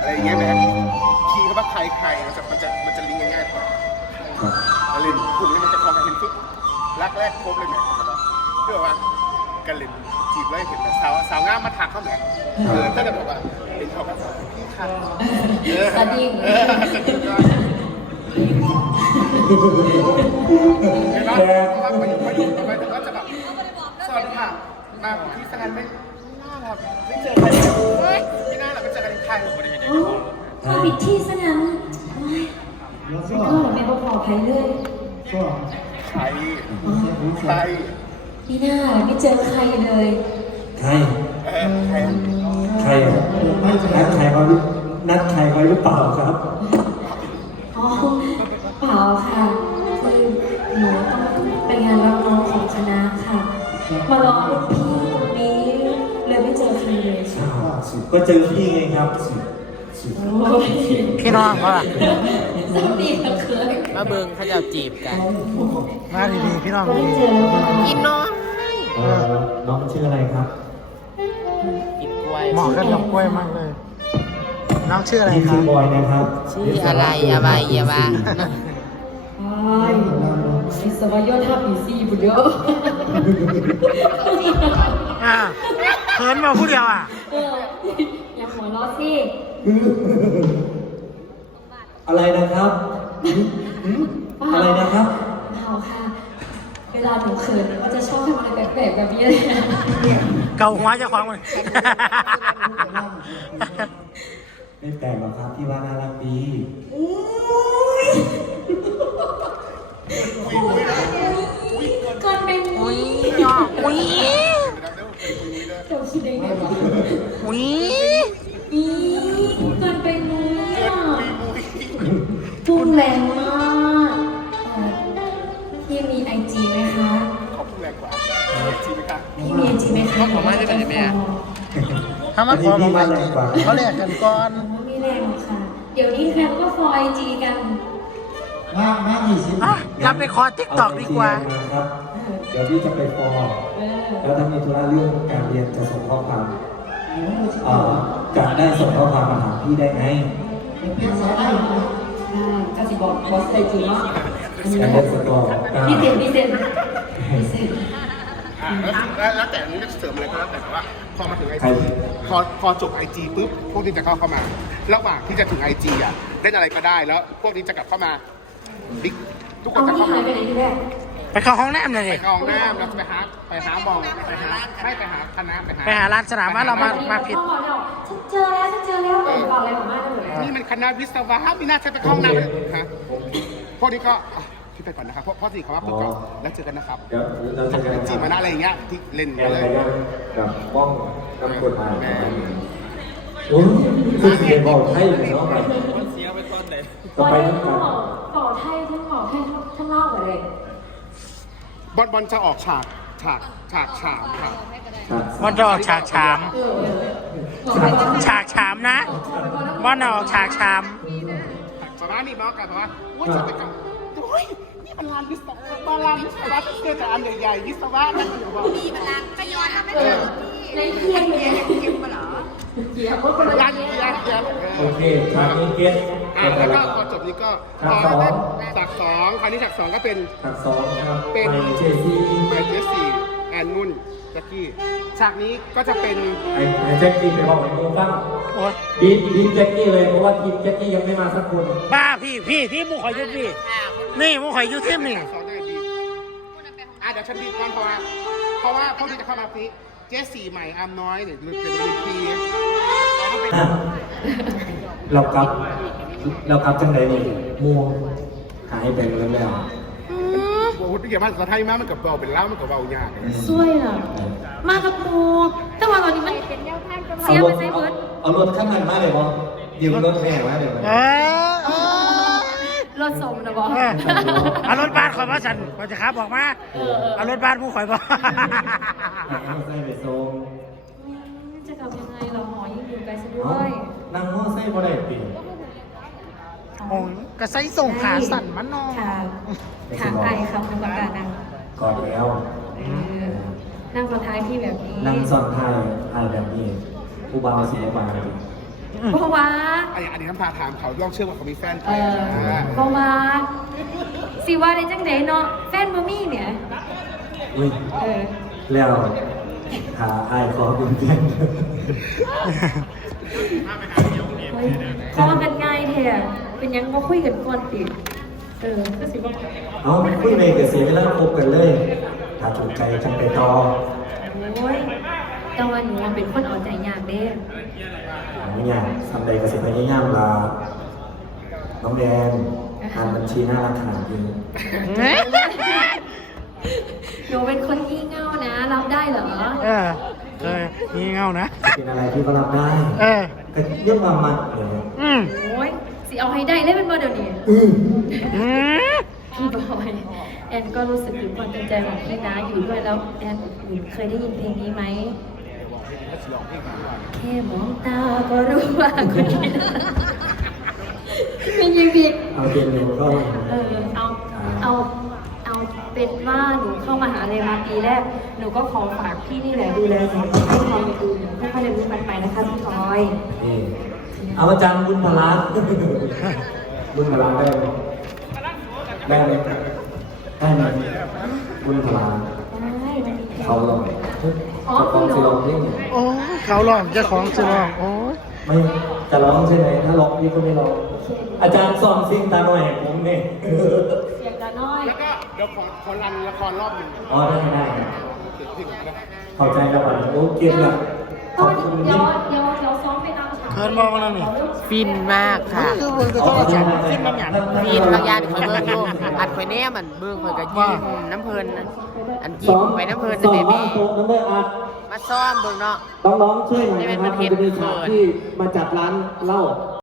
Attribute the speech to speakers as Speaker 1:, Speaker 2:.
Speaker 1: อะไรอย่างเงี้ยนะคีย์คำว่าใครมันจะลิงก์ง่ายๆกว่าอะไรกลุ่มนี้มันจะคลองกันเห็นปุ๊บรักแรกพบเลยเนี่ยเรื่องว่ากันเล่นจีบแล้วเห็นแบบสาวงามมาถักเขาเนี่ยถ้าจะบอกว่าเป็นเขาแบบพี่ค่ะ
Speaker 2: สดิ้ง
Speaker 1: เห็นไหมเพราะว่าประโยคต่อไปแต่ก็จะแบบสวัสดีค่ะมาที่สถานไม่น่าหรอกไม่เจอใครเลยไม่น่าหรอกไม่เจอกันใครไม่ได้เห็นได้ยัง
Speaker 2: พอปิดที่ซะนั้นก็ไม่พอใครเลย
Speaker 1: ใคร
Speaker 2: พี่หน้าไม่เจอใครเลย
Speaker 3: ใคร
Speaker 1: ใคร
Speaker 3: นัดใครเขานัดใครเขาหรือเปล่าครับ
Speaker 2: อ๋อเปล่าค่ะคือหนูต้องไปงานรับน้องของคณะค่ะมารอรุ่นพี่ตรงนี้เลยไม่เจอใครเลย
Speaker 3: ก็เจอพี่ไงครับ
Speaker 4: พี่น้องก็ล่ะ
Speaker 2: สวัสดีค่ะเคย
Speaker 4: มาเบิ่งเขาจะจีบกันมาดีๆพี่น้องดี
Speaker 2: กินน้อง
Speaker 3: น้องชื่ออะไรครับ
Speaker 4: กินกล้วย
Speaker 5: เหมาะกันกับกล้วยมากเลยน้องชื่ออะไรครับ
Speaker 3: ชื่อบอยนะครับ
Speaker 4: ชื่ออะไรอะไรอย่าว่า
Speaker 2: วิศวะยอดท่าปีซี่บุญเยอะ
Speaker 5: เขินมาผู้เดียว
Speaker 2: อย่าหัวเราะสิ
Speaker 3: อะไรนะครับอะไรนะครับ
Speaker 2: เปล่าค่ะเวลาหนูเขินก็จะชอบทำอะไรแปลกๆแบบนี้เลย
Speaker 5: เกาหัวจะคว้างมัน
Speaker 3: ไม่แปลกหรอกครับที่ว่าน่ารักดี
Speaker 2: ก่อนเป็น
Speaker 4: อุ้ยยอกอุ้ย
Speaker 2: เจ้าคิดได้ไงวะ
Speaker 4: อุ้ย
Speaker 2: ก่อนเป็นมุ้ยพุ่งแรงมากพี่มีไอจีไหมคะ
Speaker 1: ขอพูดแรงกว่าไอจีไหมคะ
Speaker 2: พี่มีไอจีไหมคะ
Speaker 4: ผมมาจะเป็นยังไง
Speaker 5: ถ้ามาขอมาไอจีเขาเรียกกันก่อน
Speaker 2: ไม่แรงค่ะเดี๋ยวนี้ใครก็ฟอไอจีกัน
Speaker 3: มากยี่สิบ
Speaker 5: รับไปขอติ๊กต็อกดีกว่า
Speaker 3: เดี๋ยวพี่จะไปฟอร์แล้วถ้ามีธุระเรื่องการเรียนจะส่งข้อความจะได้ส่งข้อความมาถามพี่ได้ไง
Speaker 2: กสิบอกบอสไอจีเนาะ
Speaker 3: การเรียนสกอร์
Speaker 2: พี่เซน
Speaker 1: แล้วแต่นี้จะเสริมอะไรก็แล้วแต่ว่าพอมาถึงไอจีพอจบไอจีปุ๊บพวกนี้จะเข้ามาระหว่างที่จะถึงไอจีเล่นอะไรก็ได้แล้วพวกนี้จะกลับเข้ามาบิ๊กทุกคนจะเข้ามา
Speaker 5: ไปเข้าห้องน้ำเลย
Speaker 1: ไปเข้าห้องน้ำแล้วไปหาบองไปหาคณะ
Speaker 5: ไปหาร้านสนามว่าเรามาผิด
Speaker 2: ฉันเจอแล้วบอกอะไรของแม่เลย
Speaker 1: นี่มันคณะวิศวะมีน่าจะไปเข้าห้องน้ำฮะพวกนี้ก็ที่ไปก่อนนะครับเพราะสิเขาว่าเปิดก่อนแล้วเจอกันนะครับจีบมาหน้าอะไรอย่างเงี้ยที่เล่นกันเลย
Speaker 3: กับป้องกับกฎหมายโอ้ยคือเสียบอกให้เลยเนาะ
Speaker 2: เสียไปตอนไหนต่อไปต่อไทยทั้งหมอให้ทั้งเล่าเลย
Speaker 1: บอลจะออกฉากฉามค่ะ
Speaker 5: บอลจะออกฉากฉามนะบอลออกฉากฉาม
Speaker 1: สาระนี่บอกกันว่าว่าจะไปกับโอ้ยนี่มันร้านวิศวะเกิดจากอันใหญ่ๆวิศวะนั่นคือว่า
Speaker 2: มีมันร้านขย้อนถ้าไม่เจอในเทียนมาเหรอเกียร์เพราะคนละร้าน
Speaker 3: โอเคฉากนี้เก็ต
Speaker 1: แล้วก็พอจบนี้ก็ฉากสองคราวนี้ฉากสองก็เป็น
Speaker 3: ฉากสองครับ
Speaker 1: เป็น
Speaker 3: เจ
Speaker 1: สี่แอนนุ่นแจ็คกี้ฉากนี้ก็จะเป็น
Speaker 3: ไอ้แจ็คกี้ไปบอกไอ้โง่บ้างบินแจ็คกี้เลยเพราะว่าทีมแจ็คกี้ยังไม่มาสักคน
Speaker 5: บ้าพี่ที่มูข่อยยุดพี่นี่มูข่อยยุดที่นี่
Speaker 1: เดี๋ยวฉันบีบก่อนเพราะว่าพวกนี้จะเข้ามาพี่เจสสี่ใหม่อาร์มน้อยเนี่ยเป็นรุ่นพี่
Speaker 3: เรากลับจังไหนนี่มัวหายไปแล้ว
Speaker 1: โอ้โหที่เกี่ยวกับภาษาไทยมากมันกับเบาเป็นเล่ามันกับเบายาก
Speaker 2: สวยอ่ะมากับมูแต่ว่าตอนนี้มันเสียไปใช้เบิร์ด
Speaker 3: เอารถข้างในมาเลยบอยืมรถแม่มาเลย
Speaker 2: รถสมนะบอ
Speaker 5: เอารถบ้านข่อยมาสั่นข่อยจะขับบอกมาเอารถบ้านผู้ข่อยบอก
Speaker 3: ใส่ไปส่ง
Speaker 2: จะทำยังไงเราหอยิ่งอยู่ไกลซะด้วย
Speaker 3: นั่งมอไซค์บ่ได้ปี
Speaker 5: โอ้ยกระไซส่งขาสั่นมันนอน
Speaker 2: ขาไอครับในประกาศนั่ง
Speaker 3: ก่อนแล้ว
Speaker 2: นั่งซ้อนท้ายที่แบบนี้
Speaker 3: นั่งซ้อนท้ายแบบนี้ผู้บ่าวศิลปะ
Speaker 2: เพราะว่า
Speaker 1: อันนี้ทำพาถามเขาย่องเชื่อว่าเขามีแฟน
Speaker 2: เพราะว่าสิว่าได้จังไดเนาะแฟนบ่มีเนี่ย
Speaker 3: อุ้ย
Speaker 2: เออ
Speaker 3: แล้วหาไอ้ขอเป็นแฟน
Speaker 2: เฮ้ยเพราะว่ากันง่ายแท้เป็นหยังบ่คุยกันก่อนติก็สิบ่
Speaker 3: เอาคุยไปกับเสียเวลาคบกันเลย ถ้าถูกใจจังไปต่อ
Speaker 2: โอ้ยแต่ว่าหนูเป็นคนเอาใจยากเด้
Speaker 3: ไม่อยากทำใดกับสิ่งพยายามลาน้องแดนอ่านบัญชีน่ารักขนาดนี้
Speaker 2: หนูเป็นคนงี่เง่านะรับได้เหรอ
Speaker 5: นี่เงานะ
Speaker 3: เป็นอะไรที่ก็รับได้ ก็เรียกว่ามันเลย
Speaker 2: โอ้ยสิเอาให้ได้เลยเป็นบ่เดี๋ยวนี้ พี่บอยแอนก็รู้สึกถึงความจริงใจของพี่นะอยู่ด้วยแล้วแอนเคยได้ยินเพลงนี้ไหมแค่มองตาก็รู้ว่าคนนี้เป็นยังไง
Speaker 3: เอาเกมหนึ่งก็
Speaker 2: เอาเป็นว่าหนูเข้ามาหาเลยมาปีแรกหนูก็ขอฝากพี่นี่แหละดูแลหนูให้ความเป็นดูให้ความเรียนรู้กันไปนะคะพี่บอย
Speaker 3: นี่เอาอาจารย์บุญพลาบุญพลาได้ไหมได้ไหมได้ไหมบุญพลา
Speaker 2: ได้มันมี
Speaker 3: เขาลองของสิลองนี่
Speaker 5: โอ้ยเขาหลอกเจ้าของสิลองโอ้ย
Speaker 3: ไม่จะร้องใช่ไหมถ้าร้องพี่ก็ไม่ร้องอาจารย์สอนซิงตาหน่อยผมเนี่ย
Speaker 2: เสียงจะน้อย
Speaker 1: แล้วก็เดี๋ยวขอรันละครรอบหนึ่ง
Speaker 3: อ๋อได้ได้
Speaker 1: ถึงนะ
Speaker 3: เข้าใจแล้วอ่ะโอ้เก่งอ่ะข
Speaker 2: ก็
Speaker 3: อบคุณ
Speaker 2: เดี๋
Speaker 3: นี่
Speaker 2: ยวซ้อมไปตามฉาก
Speaker 5: เพิ่นบอกมาแล้วนี่
Speaker 4: ฟินมากค่ะ
Speaker 5: คือเพิ่นก็ต้องจัดขึ้นบางอย่าง
Speaker 4: ฟินบางอย่างที่เขาเบิ่งอยู่อัดไฟแน่มันเบิ่งเพิ่นก็ยิ้มน้ำเพลินอันยิ้มไปน้ำเพลิน
Speaker 3: ส
Speaker 4: เบ
Speaker 3: อน
Speaker 4: บี้
Speaker 3: โต๊ะนั่นเลยอ่ะ
Speaker 4: มาซ้อมเบิ่งเนาะ
Speaker 3: น้องๆช่วยหน่อยนะครับมันจะมีฉากที่มาจัดร้านเหล้า